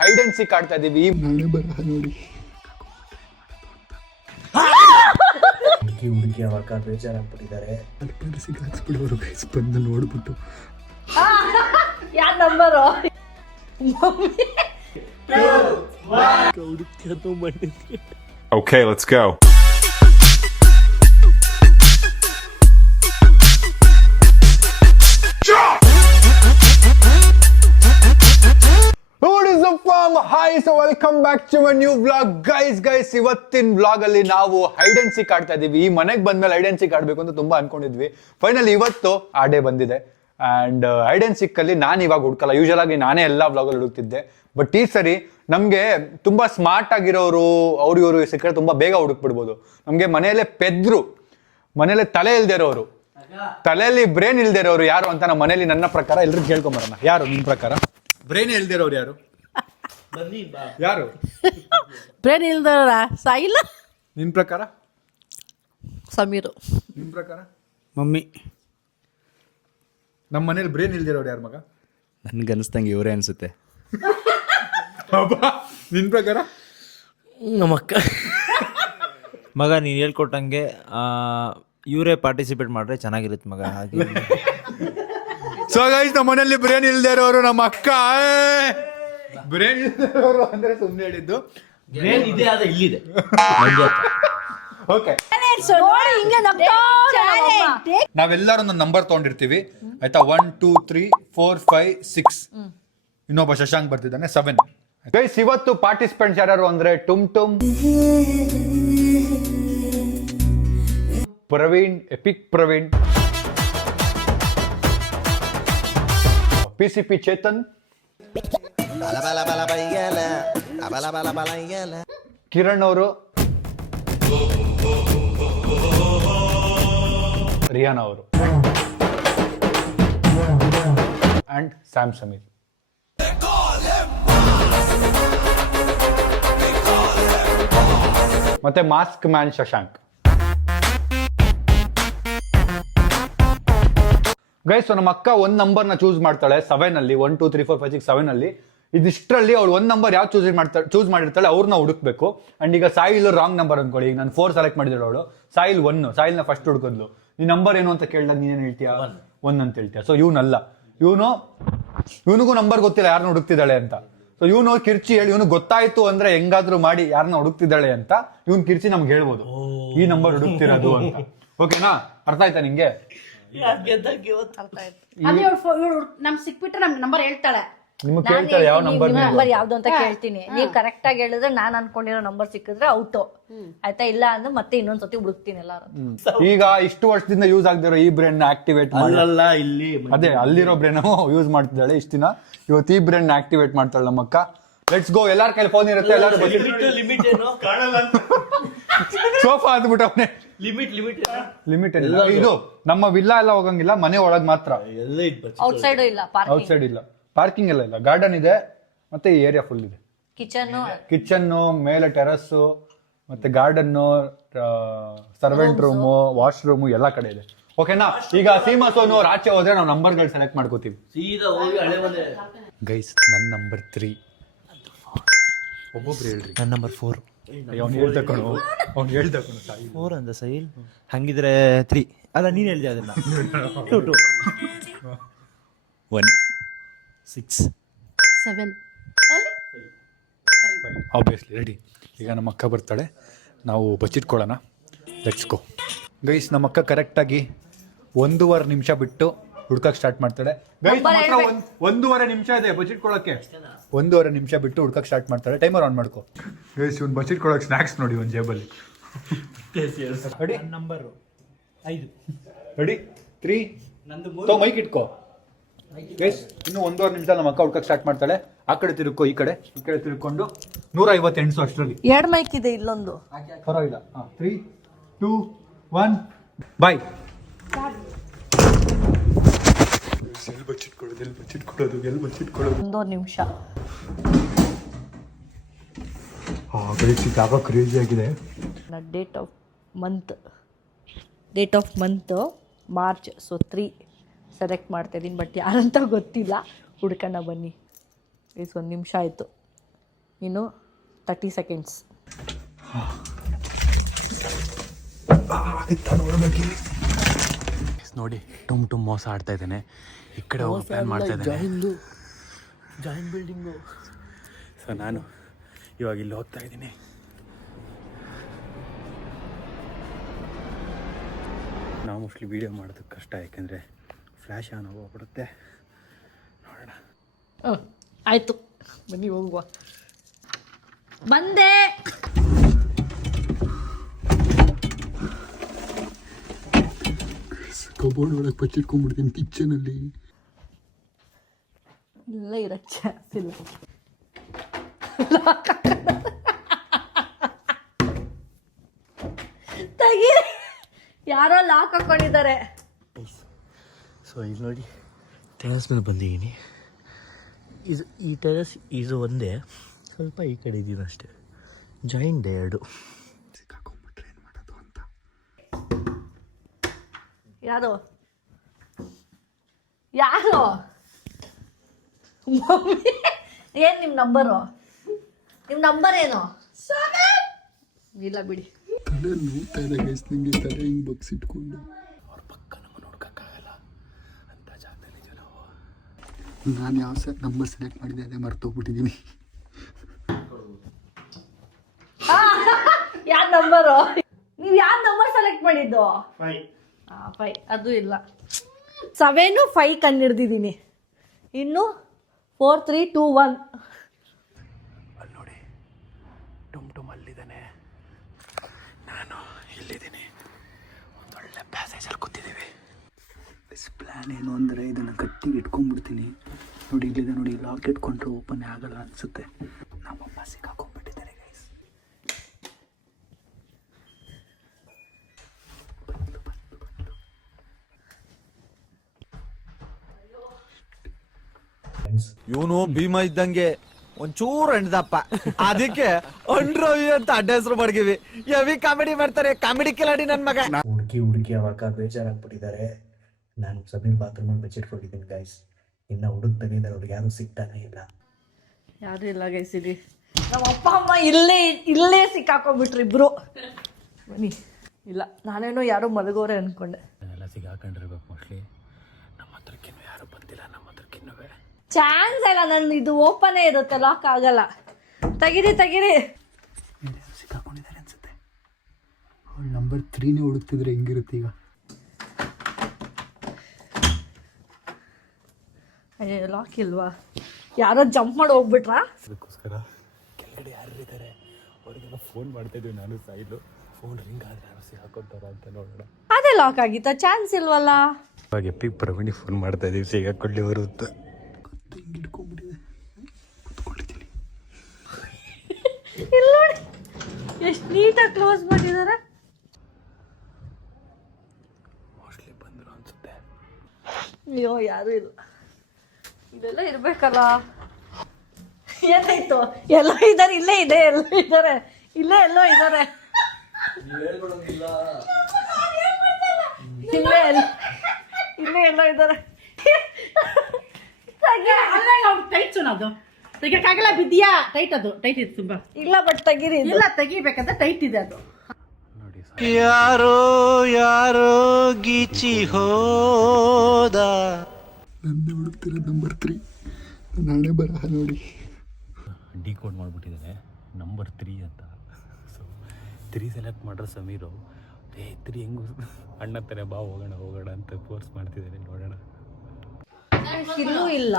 Hide and seek ಆಡ್ತಾ ಇದೀವಿ. ಮಳೆ ಬರಹ ನೋಡಿ. ಹುಡುಗಿ ಅವಾಗ ಬೇಜಾರಾಗ್ಬಿಟ್ಟಿದ್ದಾರೆ. ಸಿಗಾಕ್ಸ್ಬಿಡೋರು ಗೈಸ್ ಬಂದು ನೋಡ್ಬಿಟ್ಟು ಯಾವ number Okay, let's go. Hi, so welcome back to my new vlog. Guys, ಇವತ್ತಿನ ವ್ಲಾಗ್ ಅಲ್ಲಿ ನಾವು ಹೈಡ್ ಅಂಡ್ ಸೀಕ್ ಆಡ್ತಾ ಇದೀವಿ. ಈ ಮನೆಗೆ ಬಂದ್ಮೇಲೆ ಹೈಡ್ ಅಂಡ್ ಸೀಕ್ ಆಡ್ಬೇಕು ಅಂತ ತುಂಬಾ ಅನ್ಕೊಂಡಿದ್ವಿ. ಫೈನಲಿ ಇವತ್ತು ಆ ಡೇ ಬಂದಿದೆ. ಅಂಡ್ ಹೈಡ್ ಅಂಡ್ ಸೀಕ್ ಅಲ್ಲಿ ನಾನು ಇವಾಗ ಹುಡ್ಕಲ್ಲ. ಯೂಶಲ್ ಆಗಿ ನಾನೇ ಎಲ್ಲಾ ವ್ಲಾಗ್ ಅಲ್ಲಿ ಹುಡುಕ್ತಿದ್ದೆ. ಬಟ್ ಈ ಸರಿ ನಮ್ಗೆ ತುಂಬಾ ಸ್ಮಾರ್ಟ್ ಆಗಿರೋರು ಅವ್ರು ಇವರು ಸಿಕ್ಕರೆ ತುಂಬಾ ಬೇಗ ಹುಡುಕ್ಬಿಡ್ಬೋದು. ನಮ್ಗೆ ಮನೆಯಲ್ಲೇ ಪೆದ್ರು, ಮನೇಲೆ ತಲೆ ಇಲ್ದೇ ಇರೋರು, ತಲೆಯಲ್ಲಿ ಬ್ರೇನ್ ಇಲ್ದೇ ಇರೋರು ಯಾರು ಅಂತ ನಮ್ಮ ಮನೇಲಿ ನನ್ನ ಪ್ರಕಾರ ಎಲ್ರಿಗೂ ಕೇಳ್ಕೊಂಬರೋಣ. ಯಾರು ನಿಮ್ ಪ್ರಕಾರ ಬ್ರೇನ್ ಇಲ್ದೇ ಇರೋರು ಯಾರು? ಯಾರು ಬ್ರೇನ್ ಇಲ್ದರ ಸಾಯಿಲ್ಲ. ನಿನ್ ಪ್ರಕಾರ? ಸಮೀರು. ನಿನ್ ಪ್ರಕಾರ? ಮಮ್ಮಿ. ನಮ್ಮ ಮನೇಲಿ ಬ್ರೇನ್ ಇಲ್ದಿರೋರು ಯಾರು ಮಗ? ನನ್ಗನ್ಸ್ದಂಗೆ ಇವರೇ ಅನ್ಸುತ್ತೆ. ನಿನ್ ಪ್ರಕಾರ? ನಮ್ಮಕ್ಕ. ಮಗ ನೀನು ಹೇಳ್ಕೊಟ್ಟಂಗೆ ಇವರೇ ಪಾರ್ಟಿಸಿಪೇಟ್ ಮಾಡ್ರೆ ಚೆನ್ನಾಗಿರುತ್ತೆ ಮಗ. ಹಾಗೆ ಸೊ ಗೈಸ್, ನಮ್ಮ ಮನೇಲಿ ಬ್ರೇನ್ ಇಲ್ದೇ ಇರೋರು ನಮ್ಮ ಅಕ್ಕ. ಬ್ರೇನ್ ಇಲ್ದಿರೋರು ಅಂದ್ರೆ ಸುಮ್ಮನೆ ಹೇಳಿದ್ದು. ಬ್ರೇನ್ ಇದೆ ಆದ್ರೆ ಇಲ್ಲಿದೆ. ಓಕೆ, ನಾವೆಲ್ಲರೂ ಒಂದು ನಂಬರ್ ತಗೊಂಡಿರ್ತೀವಿ ಆಯ್ತಾ. 1 2 3 4 5 6. ಇನ್ನೊಬ್ಬ ಶಶಾಂಕ್ ಬರ್ತಿದ್ದಾನೆ 7. ಗೈಸ್, ಇವತ್ತು ಪಾರ್ಟಿಸಿಪೆಂಟ್ಸ್ ಯಾರು ಅಂದ್ರೆ ಟುಮ್ ಟುಮ್, ಪ್ರವೀಣ್, ಎಪಿಕ್ ಪ್ರವೀಣ್, PCP ಚೇತನ್, ಕಿರಣ್ ಅವರು, ರಿಯಾನ್ ಅವರು ಅಂಡ್ ಸ್ಯಾಮ್ ಸಮೀರ್. ಮತ್ತೆ ಮಾಸ್ಕ್ ಮ್ಯಾನ್ ಶಶಾಂಕ್. ಗೈಸ್, ನಮ್ಮ ಅಕ್ಕ ಒಂದ್ ನಂಬರ್ನ ಚೂಸ್ ಮಾಡ್ತಾಳೆ 7 ಅಲ್ಲಿ. 1 2 3 4 5 6 7 ಅಲ್ಲಿ. ಇದಿಷ್ಟರಲ್ಲಿ ಅವ್ಳು ಒಂದ್ ನಂಬರ್ ಯಾವ ಚೂಸ್ ಮಾಡಿರ್ತಾಳೆ ಅವ್ರನ್ನ ಹುಡುಕ್ಬೇಕು. ಅಂಡ್ ಈಗ ಸಾಯಿಲ್ ರಾಂಗ್ ನಂಬರ್ ಅನ್ಕೊಳ್ಳಿ. ಈಗ ನಾನು 4 ಸೆಲೆಕ್ಟ್ ಮಾಡಿದ್ರು, ಅವಳು ಸಾಯಿಲ್ 1. ಸಾಯಿಲ್ನ ಫಸ್ಟ್ ಹುಡುಕಿದ್ಲು. ನೀ ನಂಬರ್ ಏನು ಅಂತ ಕೇಳಿದಾಗ ನೀನೇನು ಹೇಳ್ತೀಯಾ? 1 ಅಂತ ಹೇಳ್ತೀಯ. ಸೊ ಇವನಲ್ಲ, ಇವನಿಗೂ ನಂಬರ್ ಗೊತ್ತಿಲ್ಲ ಯಾರನ್ನ ಹುಡುಕ್ತಿದ್ದಾಳೆ ಅಂತ. ಸೊ ಇವನು ಕಿರ್ಚಿ ಹೇಳಿ, ಇವನು ಗೊತ್ತಾಯ್ತು ಅಂದ್ರೆ ಹೆಂಗಾದ್ರೂ ಮಾಡಿ ಯಾರನ್ನ ಹುಡುಕ್ತಿದ್ದಾಳೆ ಅಂತ ಇವನ್ ಕಿರ್ಚಿ ನಮ್ಗೆ ಹೇಳ್ಬೋದು ಈ ನಂಬರ್ ಹುಡುಕ್ತಿರೋದು ಅಂತ. ಓಕೆನಾ? ಅರ್ಥ ಆಯ್ತಾ ನಿಂಗೆ? ನಮ್ ಸಿಕ್ಬಿಟ್ರೆ ನಮ್ ನಂಬರ್ ಹೇಳ್ತಾಳೆ. ನಿಮ್ಗೆ ಕೇಳ್ತಾಳೆ ಯಾವ ನಂಬರ್ ಯಾವ್ದು ಅಂತ ಕೇಳ್ತೀನಿ. ನೀವು ಕರೆಕ್ಟ್ ಆಗಿ ಹೇಳಿದ್ರೆ ನಾನ್ ಅನ್ಕೊಂಡಿರೋ ನಂಬರ್ ಸಿಕ್ಕಿದ್ರೆ ಔಟು ಆಯ್ತಾ. ಇಲ್ಲ ಅಂದ್ರೆ ಮತ್ತೆ ಇನ್ನೊಂದ್ಸತಿ ಹುಡುಕ್ತೀನಿ ಎಲ್ಲಾರು. ಈಗ ಇಷ್ಟು ವರ್ಷದಿಂದ ಯೂಸ್ ಆಗದಿರೋ ಈ ಬ್ರೇನ್ ಆಕ್ಟಿವೇಟ್ ಅಲ್ಲ ಇಲ್ಲಿ ಅದೇ ಅಲ್ಲಿರೋ ಬ್ರೇನ್ ಯೂಸ್ ಮಾಡ್ತಿದ್ದಾಳೆ ಇಷ್ಟ ದಿನ. ಇವತ್ತು ಈ ಬ್ರೇನ್ ಆಕ್ಟಿವೇಟ್ ಮಾಡ್ತಾಳೆ ನಮ್ಮಕ್ಕ. Let's go. ಎಲ್ಲಾರ ಕೈಲಿ ಫೋನ್ ಇರುತ್ತೆ, ಎಲ್ಲಾರು ಸೋಫಾ ಅಂದ್ಬಿಟ್ಟವನೇ. ಲಿಮಿಟ್ ಇಲ್ಲ. ಇದು ನಮ್ಮ ವಿಲ್ಲಾ ಎಲ್ಲ ಹೋಗಂಗಿಲ್ಲ, ಮನೆ ಒಳಗ್ ಮಾತ್ರ. ಔಟ್ಸೈಡ್ ಇಲ್ಲ, ಔಟ್ಸೈಡ್ ಇಲ್ಲ, ಪಾರ್ಕಿಂಗ್ ಎಲ್ಲ ಇಲ್ಲ. ಗಾರ್ಡನ್ ಇದೆ, ಮತ್ತೆ ಈ ಏರಿಯಾ ಫುಲ್ ಇದೆ. ಕಿಚನ್ ಮೇಲೆ ಟೆರಸ್, ಮತ್ತೆ ಗಾರ್ಡನ್, ಸರ್ವೆಂಟ್ ರೂಮು, ವಾಶ್ರೂಮು ಎಲ್ಲ ಕಡೆ ಇದೆ. ಓಕೆನಾ? ಈಗ ಸೀಮಾ ಸೋನು ಅವ್ರು ಆಚೆ ಹೋದ್ರೆ ನಾವು ನಂಬರ್ಗಳು ಸೆಲೆಕ್ಟ್ ಮಾಡ್ಕೋತೀವಿ. ಗೈಸ್, ನನ್ನ ನಂಬರ್ 3. ಒಬ್ಬೊಬ್ರು ಹೇಳ್ರಿ. ನನ್ನ ನಂಬರ್ 4. ಅವ್ನು ಹೇಳ್ತಕೊಂಡು 4 ಅಂದ ಸೈಲ್. ಹಂಗಿದ್ರೆ 3 ಅಲ್ಲ, ನೀನ್ ಹೇಳ್ದೆ ಅದನ್ನ. 2 1 6 7 ಆಬ್ವಿಯಸ್ಲಿ ರೆಡಿ. ಈಗ ನಮ್ಮ ಅಕ್ಕ ಬರ್ತಾಳೆ, ನಾವು ಬಚ್ಚಿಟ್ಕೊಳ್ಳೋಣ. Let's go. ಗೈಸ್, ನಮ್ಮ ಅಕ್ಕ ಕರೆಕ್ಟಾಗಿ 1.5 ನಿಮಿಷ ಬಿಟ್ಟು ಹುಡ್ಕಕ್ಕೆ ಸ್ಟಾರ್ಟ್ ಮಾಡ್ತಾಳೆ. ಗೈಸ್, 1.5 ನಿಮಿಷ ಇದೆ ಬಚ್ಚಿಟ್ಕೊಳ್ಳೋಕ್ಕೆ. 1.5 ನಿಮಿಷ ಬಿಟ್ಟು ಹುಡ್ಕಕ್ಕೆ ಸ್ಟಾರ್ಟ್ ಮಾಡ್ತಾಳೆ. ಟೈಮರ್ ಆನ್ ಮಾಡ್ಕೋ. ಗೈಸ್, ಇವ್ನು ಬಚ್ಚಿಟ್ಕೊಳ್ಳೋಕೆ ಸ್ನ್ಯಾಕ್ಸ್ ನೋಡಿ ಒಂದು ಜೇಬಲ್ಲಿ. ರೆಡಿ? ನಂಬರ್ 5. ರೆಡಿ? 3 ತೋ ಮೈಕ್ ಇಟ್ಕೋ. ಗೈಸ್, ಇನ್ನು 1.5 ನಿಮಿಷ ನಮ್ಮ ಅಕ್ಕ ಹುಡ್ಕಕ್ಕೆ ಸ್ಟಾರ್ಟ್ ಮಾಡ್ತಾಳೆ. ಆ ಕಡೆ ತಿರುಕೋ, ಈ ಕಡೆ ತಿರುಕೊಂಡು 150 ಎಣ್ಸು ಅಷ್ಟರಲ್ಲಿ. 2 ಮೈಕ್ ಇದೆ ಇಲ್ಲೊಂದು. ಪರವಾಗಿಲ್ಲ. 3 2 1 ಬಾಯ್. ಎಲ್ಲಿ ಬಚ್ಚಿಟ್ಕೊಳ್ಳೋದು 1 ನಿಮಿಷ. ಜಾಗ ಕ್ರೇಜಿ ಆಗಿದೆ. Date of month March. So 3 select ಮಾಡ್ತಾ ಇದ್ದೀನಿ, ಬಟ್ ಯಾರಂತ ಗೊತ್ತಿಲ್ಲ. ಹುಡ್ಕಣ್ಣ ಬನ್ನಿ. 1 ನಿಮಿಷ ಆಯಿತು. ಇನ್ನು 30 ಸೆಕೆಂಡ್ಸ್. ನೋಡಿ ಟುಮ್ ಮೋಸ ಆಡ್ತಾ ಇದ್ದೇನೆ. ಈ ಕಡೆ ಹೋಗೋ ಪ್ಲಾನ್ ಮಾಡ್ತಾ ಇದ್ದೇನೆ. Joint building. ಸೊ ನಾನು ಇವಾಗ ಇಲ್ಲಿ ಹೋಗ್ತಾ ಇದ್ದೀನಿ. ನಾವು ಮೋಸ್ಟ್ಲಿ ವೀಡಿಯೋ ಮಾಡೋದಕ್ಕೆ ಕಷ್ಟ, ಯಾಕೆಂದರೆ ಫ್ಲ್ಯಾಶ್ ಆನ್ ಹೋಗ್ಬಿಡುತ್ತೆ. ನೋಡೋಣ. ಆಯಿತು, ಬನ್ನಿ ಹೋಗುವ. ಬಂದೆ. ಕಬೋರ್ಡ್ ಒಳಗೆ ಬಚ್ಚಿಟ್ಕೊಂಡ್ಬಿಡ್ತೀನಿ ಕಿಚನಲ್ಲಿ. ಇಲ್ಲ ಇರಕ್ಕೆ ಚಾನ್ಸ್ ಇಲ್ಲ. ತೆಗಿ, ಯಾರೋ ಲಾಕ್ ಹಾಕೊಂಡಿದ್ದಾರೆ. ಸೊ ಇಲ್ಲಿ ನೋಡಿ, ಟೆರಸ್ ಮೇಲೆ ಬಂದಿದ್ದೀನಿ. ಈ ಟೆರಸ್ ಇದು ಒಂದೇ, ಸ್ವಲ್ಪ ಈ ಕಡೆ ಇದ್ದೀನಿ ಅಷ್ಟೇ. ಜಾಯಿಂಟ್ 2. ಸಿಕ್ಕಾಕೊಂಡ್ಬಿಟ್ರೆ ಏನು ಮಾಡೋದು ಅಂತ. ಯಾರು ಮಮ್ಮಿ? ಏನು ನಿಮ್ಮ ನಂಬರು? ನಿಮ್ಮ ನಂಬರ್ ಏನು? ಇಲ್ಲ ಬಿಡಿ. ತಲೆ ನೋಡ್ತಾ ಇದೆ ಗೈಸ್, ನಿಮಗೆ ತಲೆ ಹಿಂಗೆ ಬಗ್ಸಿಟ್ಕೊಂಡು. ಅವ್ರ ಪಕ್ಕ ನಮ್ಮ ನೋಡ್ಕೋಕ್ಕಾಗಲ್ಲ ಅಂತ ಜಾಗದಲ್ಲಿ ಜನ. ನಾನು ಯಾವ ನಂಬರ್ ಸೆಲೆಕ್ಟ್ ಮಾಡಿದೆ ಅದೇ ಮರ್ತೋಗ್ಬಿಟ್ಟಿದ್ದೀನಿ. ಯಾವ ನಂಬರು? ನೀವು ಯಾವ ನಂಬರ್ ಸೆಲೆಕ್ಟ್ ಮಾಡಿದ್ದು? 5. ಅದು ಇಲ್ಲ. 7 5 ಕಂಡಿಡ್ದಿದ್ದೀನಿ. ಇನ್ನು 4 3 2 1. ಅಲ್ಲಿ ನೋಡಿ, ಟುಮ್ ಅಲ್ಲಿದ್ದಾನೆ, ನಾನು ಇಲ್ಲಿದ್ದೀನಿ. ಒಂದೊಳ್ಳೆ ಪ್ಯಾಸೇಜಲ್ಲಿ ಕೂತಿದ್ದೀವಿ. ಪ್ಲ್ಯಾನ್ ಏನು ಅಂದರೆ ಇದನ್ನು ಗಟ್ಟಿಗೆ ಇಟ್ಕೊಂಡ್ಬಿಡ್ತೀನಿ. ನೋಡಿ ಇಲ್ಲಿದೆ ನೋಡಿ, ಲಾಕ್ ಇಟ್ಕೊಂಡ್ರೆ ಓಪನ್ ಆಗಲ್ಲ ಅನಿಸುತ್ತೆ. ನಮ್ಮಮ್ಮ ಸಿಕ್ಕಾಕೊಂಡ್ಬಿಟ್ಟಿದ್ದಾರೆ ಗೈಸ್. ಇವನು ಭೀಮ ಇದ್ದಂಗೆ ಒಂಚೂರು ಅಂಡ್ದಪ್ಪ, ಅದಕ್ಕೆ ಅಂಡ್ರವಿ ಅಂತ ಅಡ್ಡ ಹೆಸರು ಮಾಡ್ತೀವಿ. ಹೆವಿ ಕಾಮಿಡಿ ಮಾಡ್ತಾರೆ, ಕಾಮಿಡಿ ಕಿಲಾಡಿ ನನ್ನ ಮಗ. ಹುಡುಕಿ ಅವಾಗ ಬೇಜಾರಾಗ್ಬಿಟ್ಟಿದ್ದಾರೆ. ನಾನು ಸಮೀರ್ ಬಾತ್ರೂಮಲ್ಲಿ ಬೆಚ್ಚಿಟ್ಕೊಂಡಿದ್ದೀನಿ ಗೈಸ್. ಇನ್ನು ಹುಡುಕ್ ತೆಗಿದ್ದಾರೆ, ಅವ್ರಿಗೆ ಯಾರು ಸಿಗ್ತಾನೆ ಇಲ್ಲ. ಯಾರು ಇಲ್ಲ ಗೈಸಿರಿ. ನಮ್ಮ ಅಪ್ಪ ಅಮ್ಮ ಇಲ್ಲೇ ಸಿಕ್ಕಾಕೊಂಡ್ಬಿಟ್ರು ಇಬ್ರು. ಬನ್ನಿ. ಇಲ್ಲ, ನಾನೇನೋ ಯಾರೋ ಮಲಗೋರೆ ಅನ್ಕೊಂಡೆ. ಎಲ್ಲ ಸಿಗಾಕೊಂಡಿರ್ಬೇಕು ಮೋಸ್ಟ್ಲಿ. ನಮ್ಮ ಹತ್ರಕ್ಕಿನ್ನೂ ಯಾರು ಬಂದಿಲ್ಲ, ನಮ್ಮ ಹತ್ರಕ್ಕಿನ್ನೂ ಚಾನ್ಸ್ ಇಲ್ಲ. ನನ್ನ ಇದು ಓಪನ್ ಇರುತ್ತೆ, ಲಾಕ್ ಆಗಲ್ಲ. ತೆಗಿರಿ. ಸಿಕ್ಕಾಕೊಂಡಿದ್ದಾರೆ ಅನ್ಸುತ್ತೆ. ಅವ್ಳು ನಂಬರ್ 3ನೇ ಹುಡುಕ್ತಿದ್ರೆ ಹೆಂಗಿರುತ್ತೆ ಈಗ? ಅಯ್ಯೋ, ಲಾಕ್ ಇಲ್ವಾ? ಯಾರೋ ಜಂಪ್ ಮಾಡಿ ಹೋಗ್ಬಿಟ್ರಾ? ಅದಕ್ಕೋಸ್ಕರ ಕೆಳಗಡೆ ಯಾರು ಇದ್ದಾರೆ ಅವರಿಗೆಲ್ಲ ಫೋನ್ ಮಾಡ್ತಾ ಇದ್ದೀವಿ. ನಾನು ಸೈಡು ಫೋನ್ ರಿಂಗ್ ಆದರೆ ಯಾರು ಸಿಗಾಕೊಂತಾರ ಅಂತ ನೋಡೋಣ. ಅದೇ ಲಾಕ್ ಆಗಿತ್ತಾ? ಚಾನ್ಸ್ ಇಲ್ವಲ್ಲ. ಇವಾಗ ಎಪ್ಪಿಗೆ ಪ್ರವೀಣಿಗೆ ಫೋನ್ ಮಾಡ್ತಾ ಇದ್ದೀವಿ, ಸಿಗಾಕೊಳ್ಳಿ ಅವರು ಅಂತ. ಹಿಂಗೆ ಇಟ್ಕೊಂಡ್ಬಿಟ್ಟಿದೆ, ಕೂತ್ಕೊಂಡಿದ್ದೀನಿ. ಇಲ್ಲಿ ನೋಡಿ ಎಷ್ಟು ನೀಟಾಗಿ ಕ್ಲೋಸ್ ಮಾಡಿದ್ದಾರೆ. ಮೋಸ್ಟ್ಲಿ ಬಂದರು ಅನ್ಸುತ್ತೆ. ಅಯ್ಯೋ, ಯಾರು ಇಲ್ಲ. ಇದೆಲ್ಲ ಇರ್ಬೇಕಲ್ಲ. ಏನಾಯ್ತು? ಎಲ್ಲೋ ಇದ್ದಾರೆ, ಇಲ್ಲೇ ಎಲ್ಲೋ ಇದ್ದಾರೆ. ಇಲ್ಲೇ ಎಲ್ಲೋ ಇದ್ದಾರೆ. ಟೈಟ್ ಅದು ತೆಗಿಯಕ್ಕಾಗಲ್ಲ. ಬಿದ್ದಿಯಾ? ಟೈಟ್ ಅದು, ಟೈಟ್ ಇದೆ ತುಂಬಾ. ಇಲ್ಲ, ಬಟ್ ತೆಗೀರಿ. ಇಲ್ಲ, ತೆಗಿಬೇಕಂದ್ರೆ ಟೈಟ್ ಇದೆ ಅದು. ನೋಡಿ ಯಾರೋ ಗೀಚಿ ಹೋದ. ನನ್ನ ಹುಡುಕ್ತಿರೋ ನಂಬರ್ 3. ನಾಳೆ ಬರಹ ನೋಡಿ, ಡಿಕೋಡ್ ಮಾಡಿಬಿಟ್ಟಿದ್ದಾರೆ ನಂಬರ್ 3 ಅಂತ. ಸೊ 3 ಸೆಲೆಕ್ಟ್ ಮಾಡ್ರೆ ಸಮೀರು 3 ಹೆಂಗು ಅಣ್ಣ ಥರ ಬಾ ಹೋಗೋಣ ಅಂತ ಫೋರ್ಸ್ ಮಾಡ್ತಿದ್ದಾರೆ. ನೋಡೋಣ. ಇಲ್ಲೂ ಇಲ್ಲ,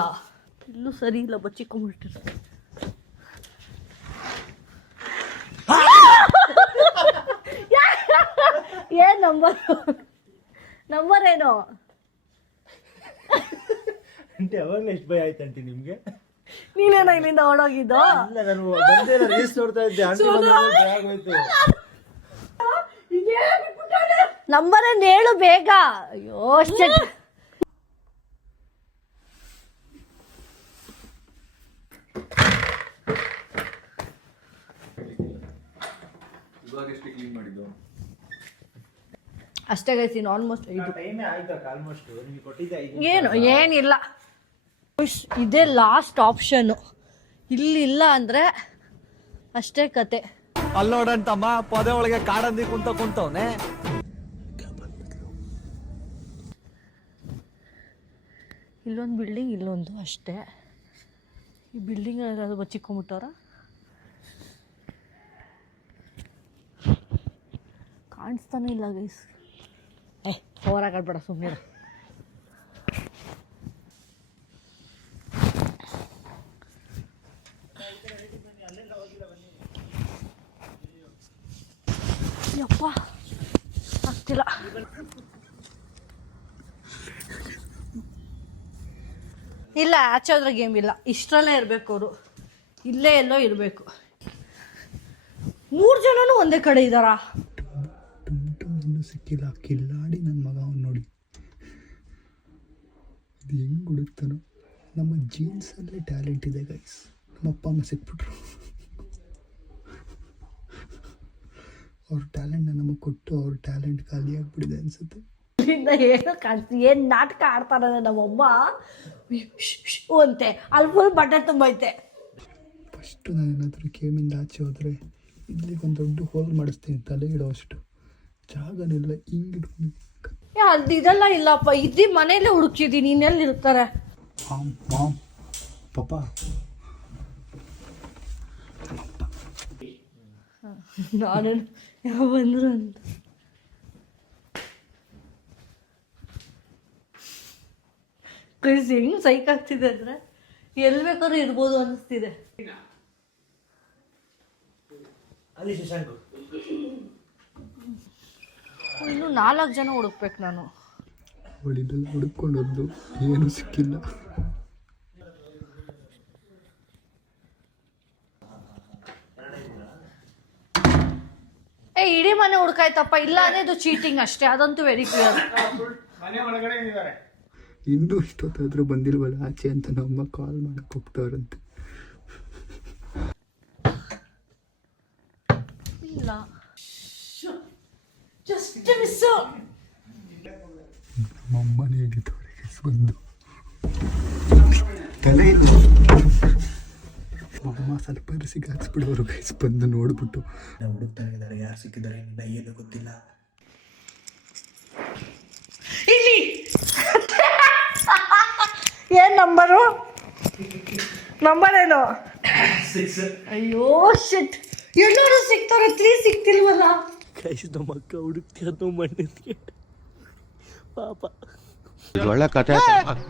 ಇಲ್ಲೂ ಸರಿ ಇಲ್ಲ, ಬಚ್ಚಿಕೊಂಡ್ಬಿಟ್ಟಿದ್ದಾರೆ. ಏನ್ ನಂಬರ್ ಏನು? ಯಾವಾಗಲೂ ಎಷ್ಟು ಭಯ ಆಯ್ತಂಟಿ ನಿಮ್ಗೆ? ನೀನೇನ ಇಲ್ಲಿಂದ ಓಡೋಗಿದ್ದು? ಇಲ್ಲ, ನಾನು ಬಂದೇ ರೀಲ್ಸ್ ನೋಡ್ತಾ ಇದ್ದೆ. ಆಗೋಯ್ತು. ನಂಬರ್ ಹೇಳು ಬೇಗ. ಅಯ್ಯೋ, ಅಷ್ಟೇ ಗೈಸ್. ಇನ್ನು ಆಲ್ಮೋಸ್ಟ್ ಏನಿಲ್ಲ. ಇದೇ ಲಾಸ್ಟ್ ಆಪ್ಷನ್. ಇಲ್ಲಿ ಇಲ್ಲ ಅಂದ್ರೆ ಅಷ್ಟೇ ಕತೆ. ಅಲ್ಲಿ ನೋಡೋಣ ತಮ್ಮ ಪೊದೆ ಒಳಗೆ ಕಾಡಂದಿ ಕುಂತವನೆ. ಇಲ್ಲೊಂದು ಬಿಲ್ಡಿಂಗ್, ಇಲ್ಲೊಂದು ಅಷ್ಟೇ. ಈ ಬಿಲ್ಡಿಂಗ್ ಏನಾದ್ರು ಬಚ್ಚಿಕೊಂಡ್ಬಿಟ್ಟವ್ರ? ಕಾಣಿಸ್ತಾನೆ ಇಲ್ಲ ಗೈಸ್. ಓವರಾಗಬೇಡ ಸುಮ್ಮನೆ. ಯಪ್ಪ ಆಗ್ತಿಲ್ಲ. ಇಲ್ಲ, ಆಚೆ ಹೋದ್ರೆ ಗೇಮ್ ಇಲ್ಲ, ಇಷ್ಟರಲ್ಲೇ ಇರಬೇಕು ಅವರು. ಇಲ್ಲೇ ಎಲ್ಲೋ ಇರಬೇಕು. 3 ಜನನೂ ಒಂದೇ ಕಡೆ ಇದ್ದಾರಾ? ಇನ್ನೂ ಸಿಕ್ಕಿಲ್ಲ. ಕಿಲ್ಲಾಡಿ ನನ್ನ ಮಗ ಅವನು ನೋಡಿ. ಇದು ಹೆಂಗೆ ಹುಡುಕ್ತಾನೋ. ನಮ್ಮ ಜೀನ್ಸಲ್ಲೇ ಟ್ಯಾಲೆಂಟ್ ಇದೆ ಗೈಸ್. ನಮ್ಮ ಅಪ್ಪ ಅಮ್ಮ ಸಿಕ್ಬಿಟ್ರು. ಅವ್ರ ಟ್ಯಾಲೆಂಟ್ನ ನಮಗೆ ಕೊಟ್ಟು ಅವ್ರ ಟ್ಯಾಲೆಂಟ್ ಖಾಲಿ ಆಗಿಬಿಡಿದೆ ಅನಿಸುತ್ತೆ. ಏನು ಕಾಣಿಸ್ತಿ, ಏನು ನಾಟಕ ಆಡ್ತಾರ ನಮ್ಮಮ್ಮ ಅಂತೆ. ಅಲ್ಲಿ ಫುಲ್ ಬಟ್ಟೆ ತುಂಬೈತೆ. ಫಸ್ಟು ನಾನು ಏನಾದರೂ ಗೇಮಿಂದ ಆಚೆ ಹೋದರೆ ಇಲ್ಲಿಗೆ ಒಂದು ದೊಡ್ಡ ಹೋಲ್ ಮಾಡಿಸ್ತೀನಿ, ತಲೆ ಇಡೋ ಅಷ್ಟು ಜಾಗನಿಲ್ಲ. ಹಿಂಗಿಡ್ಕೊಂಡು ಅದು ಇದೆಲ್ಲ ಇಲ್ಲಪ್ಪ. ಇದ್ದಿ ಮನೇಲೆ ಹುಡುಕಿದ್ದೀನಿ, ಇನ್ನೆಲ್ಲಿ ಇರ್ತಾರೆ? ಮಾಮ್ ಪಪ್ಪ ನಾನು ಯಾವ ಬಂದ್ರು ಅಂತ. ಹೆಂಗ್ ಸೈಕ್ ಆಗ್ತಿದೆ ಅಂದ್ರೆ ಎಲ್ಲಿ ಬೇಕಾದ್ರೂ ಇರ್ಬೋದು ಅನಿಸ್ತಿದೆ. ಇನ್ನು 4 ಜನ ಹುಡುಕ್ಬೇಕು ನಾನು. ಅವಳಿನೆಲ್ಲ ಹುಡುಕೊಂಡದ್ದು ಏನೂ ಸಿಕ್ಕಿಲ್ಲ. ಇಡೀ ಮನೆ ಹುಡುಕಾಯ್ತಪ್ಪ. ಇಲ್ಲ ಅಂದ್ರೆ ಇದು ಚೀಟಿಂಗ್ ಅಷ್ಟೇ, ಅದಂತೂ ವೆರಿ ಕ್ಲಿಯರ್. ಇನ್ನೂ ಇಷ್ಟೊತ್ತಾದರೂ ಬಂದಿಲ್ವಲ್ಲ ಆಚೆ ಅಂತ ನಮ್ಮ ಕಾಲ್ ಮಾಡಕ್ಕೆ ಹೋಗ್ತಾವ್ರಂತೆ. ಇಲ್ಲ, ಜಸ್ಟ್ ಮಿಸ್ಸು. ನಮ್ಮಮ್ಮನೇ ಹಿಡಿತವ್ರೆ ಗೈಸ್ ಬಂದು. ತಲೆ ಇಲ್ಲ. ಅಮ್ಮ ಸ್ವಲ್ಪ ಸಿಗಾಕ್ಸ್ಬಿಡೋರು ಗೈಸ್ ಬಂದು ನೋಡ್ಬಿಟ್ಟು. ಹುಡುಕ್ತಾ ಇದ್ದಾರೆ, ಯಾರು ಸಿಕ್ಕಿದ್ದಾರೆ ಏನು ಗೊತ್ತಿಲ್ಲ. ಇಲ್ಲಿ ಏನ್ ನಂಬರು? ನಂಬರ್ ಏನು? ಅಯ್ಯೋ ಶಿಟ್, ಎಲ್ಲರೂ ಸಿಗ್ತಾರೆ, 3 ಸಿಗ್ತಿಲ್ವಲ್ಲ. ಗೈಸ್ ನಮ್ಮ ಅಕ್ಕ ಹುಡುಕ್ತಿರೋದು ಮಣ್ಣಿಗೆ ಪಾಪ. ಒಳ್ಳೆ ಕತೆ.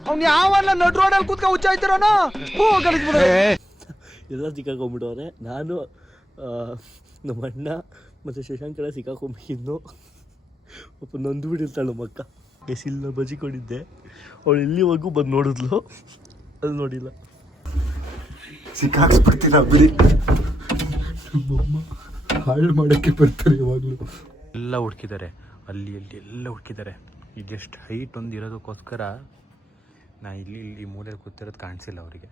ಅವ್ನು ಯಾವಲ್ಲ ನಡ್ ರೋಡಲ್ಲಿ ಕೂತ್ಕ ಹುಚ್ಚಾಯ್ತಿರೋನು. ಎಲ್ಲ ಸಿಕ್ಕಾಕೊಂಡ್ಬಿಟ್ಟವ್ರೆ. ನಾನು ನಮ್ಮ ಅಣ್ಣ ಮತ್ತು ಶಶಾಂಕ್ ಎಲ್ಲ ಸಿಕ್ಕಾಕೊಂಬಿದ್ದು. ಪಾಪ ನೊಂದು ಬಿಟ್ಟಿರ್ತಾಳೆ ನಮ್ಮ ಅಕ್ಕ. ಎಸಿಲ್ಲ ಬಜಿ ಕೊಡಿದ್ದೆ, ಅವಳು ಎಲ್ಲಿವರೆಗೂ ಬಂದು ನೋಡಿದ್ಲು, ಅದು ನೋಡಿಲ್ಲ. ಸಿಕ್ಕಾಕ್ಸ್ಬಿಡ್ತೀರ ಬಿಡಿ. ನಮ್ಮಮ್ಮ ಹಾಳು ಮಾಡೋಕ್ಕೆ ಬರ್ತಾರೆ ಯಾವಾಗಲೂ. ಎಲ್ಲ ಹುಡುಕಿದ್ದಾರೆ, ಅಲ್ಲಿ ಎಲ್ಲ ಹುಡುಕಿದ್ದಾರೆ. ಇದೆಷ್ಟು ಹೈಟ್ ಒಂದು ಇರೋದಕ್ಕೋಸ್ಕರ ನಾ ಇಲ್ಲಿ ಮೂಲೆಯಲ್ಲಿ ಕೂತಿರೋದು ಕಾಣಿಸಿಲ್ಲ ಅವರಿಗೆ.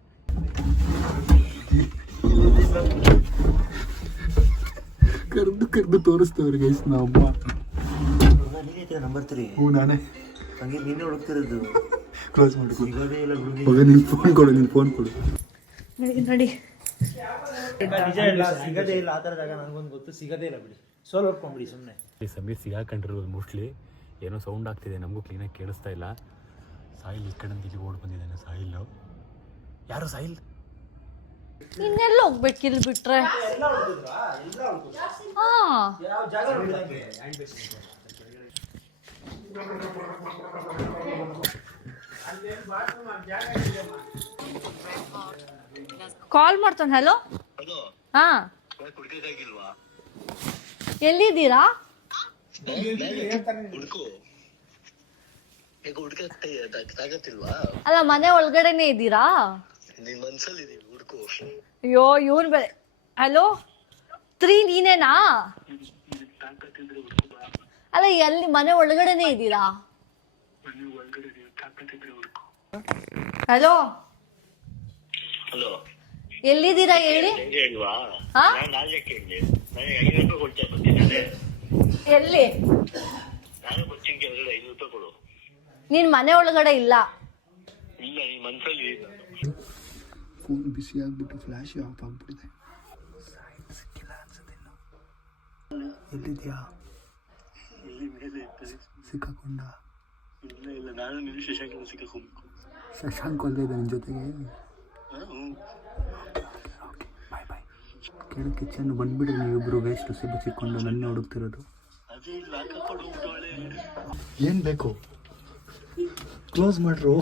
ಕರೆದು ತೋರಿಸ್ತವ್ರೆ ಗೈಸ್ ನಮ್ಮಮ್ಮ. ನಂಬರ್ 3 ಹ್ಞೂ ನಾನೇ. ಹಂಗೆ ನೀನೇ ಹುಡುಕ್ತಿರೋದು. ಕ್ಲೋಸ್ ಮಾಡಿ. ಸಿಗೋದೇ ಇಲ್ಲ ಮಗ ನಿನ್ನ ಫೋನ್ ಕೊಡು, ನಿನ್ನ ಫೋನ್ ಕೊಡು. ನಡಿ. ನಿಜ ಇಲ್ಲ, ಸಿಗದೇ ಇಲ್ಲ. ಆ ಥರ ಜಾಗ ನನಗೊಂದು ಗೊತ್ತು, ಸಿಗದೇ ಇಲ್ಲ ಬಿಡಿ. ಸೋಲ್ ಹೊಡ್ಕೊಂಬಿಡಿ ಸುಮ್ಮನೆ. ಈ ಸಮೀರ್ ಸಿಗಾಕೊಂಡಿರೋದು ಮೋಸ್ಟ್ಲಿ. ಏನೋ ಸೌಂಡ್ ಆಗ್ತಿದೆ, ನಮಗೂ ಕ್ಲೀನಾಗಿ ಕೇಳಿಸ್ತಾ ಇಲ್ಲ. ಸಾಯಿಲ್ ಈ ಕಡೆ ಇಲ್ಲಿ ಓಡ್ ಬಂದಿದ್ದಾನೆ. ಸಾಯಿಲ್ ಯಾರು? ಸಾಯಿಲ್ ಇನ್ನೆಲ್ಲ ಹೋಗ್ಬೇಕು ಇಲ್ಲಿ ಬಿಟ್ರೆ? ಹಾ, ಕಾಲ್ ಮಾಡ್ತಾನೆ. ಹಲೋ, ಹಾ, ಎಲ್ಲಿದ್ದೀರಾ? ಅಲ್ಲ, ಮನೆ ಒಳಗಡೆನೆ ಇದ್ದೀರಾ? ಅಯ್ಯೋ ಇವನ್ ಬೇರೆ. ಹಲೋ 3 ನೀನೇನಾ? ಅಲ್ಲ, ಎಲ್ಲಿ ಮನೆ ಒಳಗಡೆನೆ ಇದ್ದೀರಾ? ಹಲೋ, ಎಲ್ಲಿದ್ದೀರಾ ಹೇಳಿ. ಹಾ, ಎಲ್ಲಿ? ನೀನ್ ಮನೆ ಒಳಗಡೆ ಇಲ್ಲ. ಫೋನ್ ಬಿಸಿ ಆಗ್ಬಿಟ್ಟು ಫ್ಲಾಶ್ ಆಫ್ ಆಗ್ಬಿಟ್ಟಿದೆ. ಎಲ್ಲಿದ್ಯಾ? ಸಿಕ್ಕಾಕೊಂಡ? ಇಲ್ಲ ನಾನು ನೀವು ಶಶಾಂಕ್ ಸಿಕ್ಕಾಕೊಂಡ್ಬೇಕು. ಶಶಾಂಕ್ ಅಲ್ಲದೆ ಇದೆ ನಿನ್ನ ಜೊತೆಗೆ? ಬಾಯ್ ಬಾಯ್. ಕೇಳು ಕಿಚನ್ ಬಂದ್ಬಿಡ್ರಿ ನೀವಿಬ್ರು ವೇಸ್ಟ್ ಸಿಕ್ಕೊಂಡು ನನ್ನೇ ಹುಡುಕ್ತಿರೋದು. ಏನು ಬೇಕು? ಕ್ಲೋಸ್ ಮಾಡ್ರು.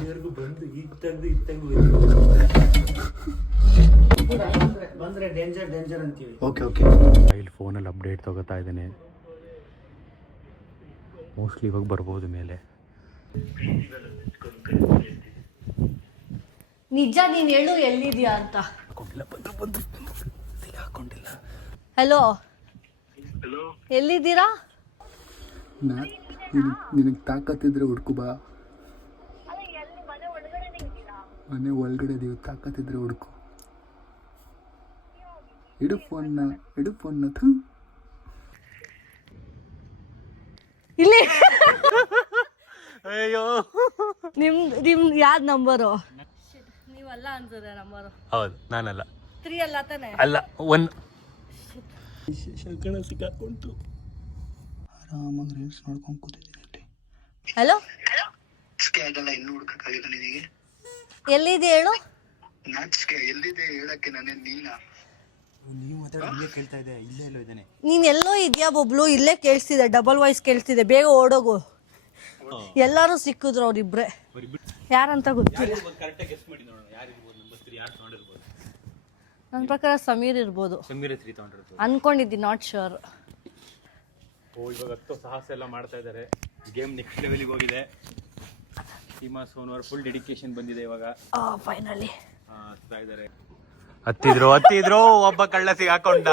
ಬಂದ್ರೆ ಡೇಂಜರ್ ಅಂತೀವಿ. ಓಕೆ. ಇಲ್ಲಿ ಫೋನಲ್ಲಿ ಅಪ್ಡೇಟ್ ತಗೋತಾ ಇದ್ದೇನೆ. ಮೋಸ್ಟ್ಲಿ ಇವಾಗ ಬರ್ಬೋದು ಮೇಲೆ. ನಿಜ ನೀನ್ ಹೇಳು ಎಲ್ಲಿದ್ಯಾ ಅಂತ. ಹಲೋ, ಎಲ್ಲಿದ್ದೀರಾ? ನಿನಗೆ ತಾಕತ್ತಿದ್ರೆ ಹುಡ್ಕು ಬಾ. ಮನೆ ಒಳಗಡೆ ಇದೀವಿ, ತಾಕತ್ತಿದ್ರೆ ಹುಡ್ಕು. ಇಡು ಫೋನ್ನ ಥೂ. ಇಲ್ಲಿ ನಿಮ್ ಯಾವ್ದು ನಂಬರು? ನೀವಲ್ಲ ಅನ್ಸುತ್ತೆ ನಂಬರು. ಹೌದು, ನಾನಲ್ಲ. 3 ಅಲ್ಲ ತಾನೆ? ಅಲ್ಲ, 1. ಶಂಕಣ ಸಿಕ್ಕಾಕೊಂತು. ಆರಾಮಾಗಿ ರೀಲ್ಸ್ ನೋಡ್ಕೊಂಡು ಕೂತಿದ್ದೀನಿ ಇಲ್ಲಿ. ಹಲೋ, ಆಗಲ್ಲ, ಇನ್ನೂ ಹುಡುಕಕ್ಕಾಗಿಲ್ಲ ನಿನಗೆ? ಎಲ್ಲಿದೆ ಹೇಳು. ನಾಚಿಕೆ ಎಲ್ಲಿದೆ ಹೇಳಕ್ಕೆ? ನಾನೇ ನೀನ? ನೀವು ಮಾತಾಡೋ ಕೇಳ್ತಾ ಇದೆ. ಇಲ್ಲೇ ಎಲ್ಲೋ ಇದ್ದಾನೆ. ನೀನ್ ಎಲ್ಲೋ ಇದೆಯಾ ಬೊಬ್ಲು? ಇಲ್ಲೇ ಕೇಳಿಸ್ತಿದೆ, ಡಬಲ್ ವಾಯ್ಸ್ ಕೇಳಿಸ್ತಿದೆ. ಬೇಗ ಓಡೋಗು. ಎಲ್ಲರೂ ಸಿಕ್ಕಿದ್ರು ಅವ್ರಿಬ್ರೆ. ಯಾರಂತ ಗೊತ್ತಿಲ್ಲ. ನನ್ನ ಪ್ರಕಾರ ಸಮೀರ್ ಇರ್ಬೋದು ಅನ್ಕೊಂಡಿದ್ದೀನಿ, ನಾಟ್ ಶೋರ್. ಇವಾಗ 10 ಸಾಹಸ ಎಲ್ಲ ಮಾಡ್ತಾ ಇದ್ದಾರೆ. ಗೇಮ್ ನೆಕ್ಸ್ಟ್ ಲೆವೆಲ್ಗೆ ಹೋಗಿದೆ. ಸೀಮಾ ಸೋನವರ್ ಫುಲ್ ಡೆಡಿಕೇಶನ್ ಬಂದಿದೆ ಇವಾಗ. ಫೈನಲಿ ಹತ್ತಾ ಇದ್ದಾರೆ. ಹತ್ತಿದ್ರು ಒಬ್ಬ ಕಳ್ಳ ಸಿಗಾಕೊಂಡ.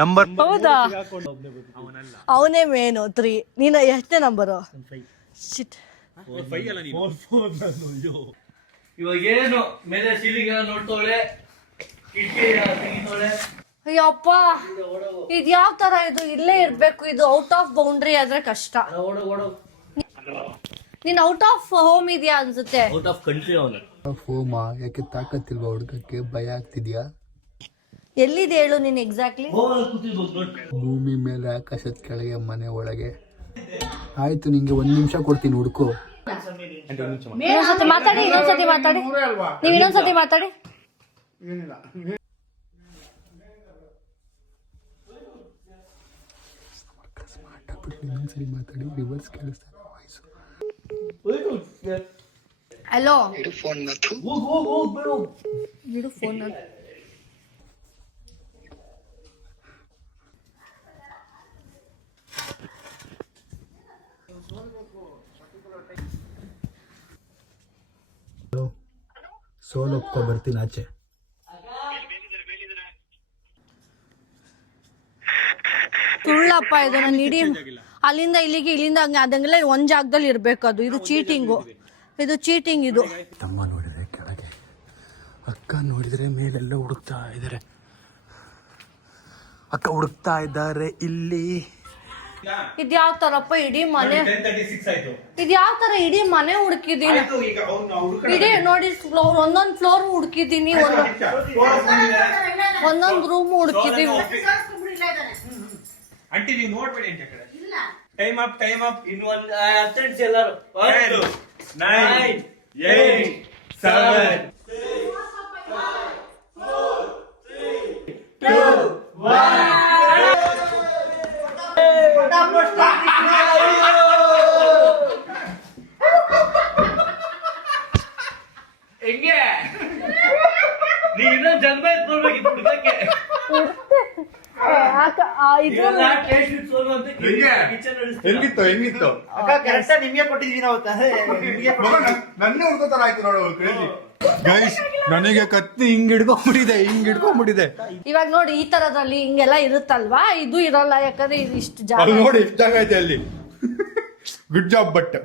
ನಂಬರ್ ಹೌದಾ? ಅವನೇ ಮೇನು 3. ನೀನು ಎಷ್ಟೇ ನಂಬರು? ಶಿಟ್. ಇವಾಗೇನು ಮೇಲೆ ಸೀಲಿಂಗ್ ನೋಡ್ತೋಳೆ, ಅಯ್ಯಪ್ಪ, ಇದು ಯಾವ ತರ? ಇದು ಇಲ್ಲೇ ಇರ್ಬೇಕು. ಇದು ಔಟ್ ಆಫ್ ಬೌಂಡ್ರಿ ಆದ್ರೆ ಕಷ್ಟ. ನೀನ್ ಔಟ್ ಆಫ್ ಹೋಮ್ ಇದೆಯಾ ಅನ್ಸುತ್ತೆ. ಔಟ್ ಆಫ್ ಕಂಟ್ರಿ ಅವನು. ಹೋಮ ಯಾಕೆ ತಾಕತ್ತಿಲ್ವಾ ಹುಡುಗಕ್ಕೆ? ಭಯ ಆಗ್ತಿದ್ಯಾ? ಎಲ್ಲಿದೆ ಹೇಳು ನೀನ್ ಎಕ್ಸಾಕ್ಟ್ಲಿ? ಭೂಮಿ ಮೇಲೆ, ಆಕಾಶದ ಕೆಳಗೆ, ಮನೆ ಒಳಗೆ. ಆಯ್ತು, ನಿಂಗೆ 1 ನಿಮಿಷ ಕೊಡ್ತೀನಿ, ಹುಡ್ಕು. ಇನ್ನೊಂದ್ಸತಿ ಮಾತಾಡಿ. ನೀವ್ ಇನ್ನೊಂದ್ಸತಿ ಮಾತಾಡಿ. ಇನ್ನೊಂದ್ಸರಿ ಮಾತಾಡಿ, ರಿವರ್ಸ್ ಕೇಳಿಸ್ತಾ ವಾಯ್ಸು. ಹಲೋ, ಇಡು ಫೋನ್. ಬಿಡು ಫೋನ್. ಸೋಲ್ ಒಪ್ಕೊ, ಬರ್ತೀನಿ ಆಚೆ. ಸುಳ್ಳಪ್ಪ ಇದು. ನಾನು ಇಡೀ ಅಲ್ಲಿಂದ ಇಲ್ಲಿಗೆ, ಇಲ್ಲಿಂದ ಅದಂಗೆಲ್ಲ ಒಂದ್ ಜಾಗದಲ್ಲಿ ಇರ್ಬೇಕು. ಇದು ಚೀಟಿಂಗು. ಇದು ತಮ್ಮ ನೋಡಿದ್ರೆ ಕೆಳಗೆ, ಅಕ್ಕ ನೋಡಿದ್ರೆ ಮೇಲೆಲ್ಲ ಹುಡುಕ್ತಾ ಇದ್ದಾರೆ. ಅಕ್ಕ ಹುಡುಕ್ತಾ ಇದ್ದಾರೆ ಇಲ್ಲಿ. ಇದ್ಯಾವ ತರಪ್ಪ? ಇಡೀ ಮನೆ ಇದ್ಯಾವ ತರ? ಇಡೀ ಮನೆ ಹುಡುಕಿದೀನಿ. ಇಡೀ ನೋಡಿ, ಒಂದೊಂದ್ ಫ್ಲೋರ್ ಹುಡುಕಿದೀನಿ, ಒಂದೊಂದ್ ರೂಮ್ ಹುಡುಕಿದೀವಿ. ಅಂಟಿ ನೀವು ನೋಡ್ಬೇಡಿ ಅಂತ ಕಡೆ. Time up. ಇನ್ನು ಒಂದು 10 ನಿಮಿಷ ಎಲ್ಲರೂ. 9, 8, 7, 2, 1. ಹೆಂಗೆ ನೀ ಇನ್ನೊಂದು ಜನ್ಮ ಎತ್ಕೊಳ್ಬೇಕಿತ್ತು ಹುಡುಗಕ್ಕೆ. ಹೆಂಗಿತ್ತು? ನಿಮ್ಗೆ ಕೊಟ್ಟಿದೀವಿ ನಾವು. ನನ್ನೇ ಹುಡ್ಕೋತಾರ ಆಯ್ತು ನೋಡು. ಗೈಸ್, ನನಗೆ ಕತ್ತಿ ಹಿಂಗ್ ಹಿಡ್ಕೊಂಡ್ಬಿಟ್ಟಿದೆ. ಇವಾಗ ನೋಡಿ, ಈ ತರದಲ್ಲಿ ಹಿಂಗೆಲ್ಲ ಇರುತ್ತಲ್ವಾ? ಇದು ಇರಲ್ಲ, ಯಾಕಂದ್ರೆ ಇದು ಇಷ್ಟು ಜಾಗ. ನೋಡಿ ಇಷ್ಟು ಜಾಗ ಐತೆ ಅಲ್ಲಿ. Good job. ಬಟ್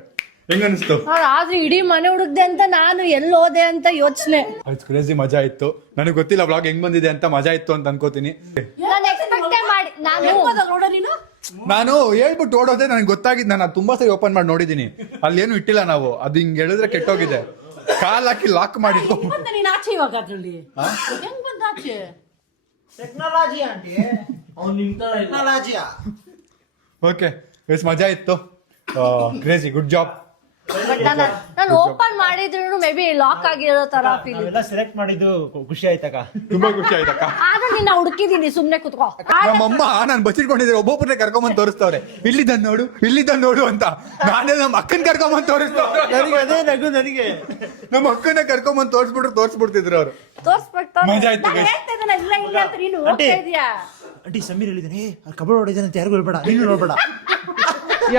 ಹೆಂಗ ಅನಿಸ್ತು? ಆದ್ರೆ ಇಡೀ ಮನೆ ಹುಡುಕ್ದೆ ಅಂತ ನಾನು ಎಲ್ಲಿ ಹೋದೆ ಅಂತ ಯೋಚನೆ. ಅದು ಕ್ರೇಜಿ ಮಜಾ ಇತ್ತು. ನನಗೆ ಗೊತ್ತಿಲ್ಲ ವ್ಲಾಗ್ ಹೆಂಗ್ ಬಂದಿದೆ ಅಂತ. ಮಜಾ ಇತ್ತು ಅಂತ ಅನ್ಕೋತೀನಿ. ನಾನು ಹೇಳ್ಬಿಟ್ಟು ಓಡೋದೆ. ನನಗೆ ಗೊತ್ತಾಗಿದ್ದು, ನಾನು ತುಂಬಾ ಸರಿ ಓಪನ್ ಮಾಡಿ ನೋಡಿದೀನಿ. ಅಲ್ಲಿ ಏನು ಇಟ್ಟಿಲ್ಲ ನಾವು. ಅದು ಹಿಂಗ್ ಹೇಳಿದ್ರೆ ಕೆಟ್ಟೋಗಿದೆ. ಕಾಲ್ ಹಾಕಿ ಲಾಕ್ ಮಾಡಿ. ಟೆಕ್ನಾಲಜಿ ಆಂಟಿ ಟೆಕ್ನಾಲಜಿಯಾ ಓಕೆ ಎಸ್ ಮಜಾ ಇತ್ತು ಕ್ರೇಜಿ ಗುಡ್ ಜಾಬ್. ಬಟ್ ನಾನು ಓಪನ್ ಮಾಡಿದ್ರು ಮೇ ಬಿ ಲಾಕ್ ಆಗಿರೋ ತರ ಫೀಲ್. ನಾವೆಲ್ಲ ಸೆಲೆಕ್ಟ್ ಮಾಡಿದ್ದು ಖುಷಿ ಆಯ್ತಕ್ಕ. ತುಂಬಾ ಖುಷಿ ಆಯ್ತಕ್ಕ. ಆದ್ರೆ ನಿನ್ನ ಹುಡುಕಿದೀನಿ, ಸುಮ್ನೆ ಕುತ್ಕೋ. ನಮ್ಮಮ್ಮ ನಾನು ಬಚ್ಚಿಟ್ಕೊಂಡಿದ್ರೆ ಒಬ್ಬೊಬ್ಬರನ್ನೇ ಕರ್ಕೊಂಬಂದ್ ತೋರಿಸ್ತವ್ರೆ, ಇಲ್ಲಿದ್ದ ನೋಡು ಅಂತ. ನಾನೇ ನಮ್ಮ ಅಕ್ಕನ ಕರ್ಕೊಂಬಂದ್ ತೋರಿಸ್ತವ್ರೆ. ನನಗೆ ಅದೇ ನಗು ನನಗೆ. ನಮ್ಮ ಅಕ್ಕನ ಕರ್ಕೊಂಬಂದ್ ತೋರಿಸ್ಬಿಡ್ತಿದ್ರು ಅವ್ರು. ತೋರ್ಸ್ಬೇಕು. ಮಜಾ ಆಯ್ತು guys. ಇಲ್ಲ ಇಲ್ಲ ಅಂತ ನೀನು ಹೋಗ್ತಾ ಇದೀಯಾ. ಆಂಟಿ ಸಮೀರ್ ಹೇಳಿದಾನೆ ಕಬಡ್ಡಿ ಹೊಡಿದಾನೆ ಅಂತ ಯಾರಿಗೂ ಹೇಳ್ಬೇಡ, ನೀನು ನೋಡ್ಬೇಡ.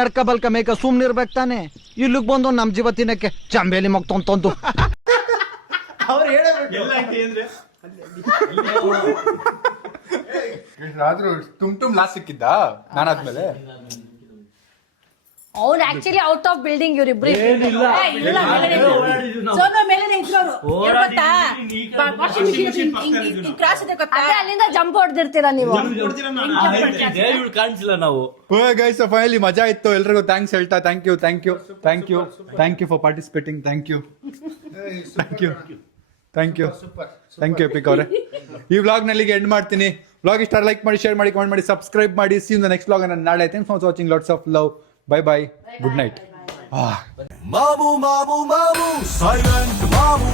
ಎಡ್ಕ ಬಲ್ಕ ಮೇಕ ಸುಮ್ನಿರ್ಬೇಕು ತಾನೆ. ಇಲ್ಲಿಗೆ ಬಂದು ನಮ್ ಜೀವ ತಿನ್ನಕ್ಕೆ ಚಂಬೇಲಿ ಮಗ್ತೊಂತಂದು ಅವ್ರು ಹೇಳೇ ಆದ್ರೂ ತುಮ್ ಲಾಸ್ಟ್ ಸಿಕ್ಕಿದ್ದ ನಾನಾದ್ಮೇಲೆ. ಅವ್ನು ಆಕ್ಚುಲಿ ಔಟ್ ಆಫ್ ಬಿಲ್ಡಿಂಗ್ ಇವ್ರಿಬ್ರು. ಸೋನು ಮೇಲೆ ನಿಂತಿರೋರು ಗೊತ್ತಾ? ವಾಷಿಂಗ್ ಮಿಷಿನ್ ಕ್ರಾಸ್ ಇದೆ ಗೊತ್ತಾ? ಅದೇ ಅಲ್ಲಿಂದ ಜಂಪ್ ಹೊಡೆದಿರ್ತೀರಾ ನೀವು. ಕಾಣಿಸಿಲ್ಲ ನಾವು. ಗೈಸ್ ಫೈನಲಿ ಮಜಾ ಇತ್ತು. ಎಲ್ರಿಗೂ ಥ್ಯಾಂಕ್ಸ್ ಹೇಳ್ತಾ thank you for participating. Thank you Epic ಅವರೇ. ಈ ವ್ಲಾಗ್ ನಲ್ಲಿಗೆ ಎಂಡ್ ಮಾಡ್ತೀನಿ. ವ್ಲಾಗ್ ಇಷ್ಟ ಲೈಕ್ ಮಾಡಿ, ಶೇರ್ ಮಾಡಿ, ಕಮೆಂಟ್ ಮಾಡಿ, ಸಬ್ಸ್ಕ್ರೈಬ್ ಮಾಡಿ. See you the next vlog. ನಾನು ನಾಳೆ thanks for watching. Lots of love. Bye. Good night. ಮಾಮು ಮಾಮು ಮಾಮು ಸೈಲೆಂಟ್ ಮಾಮು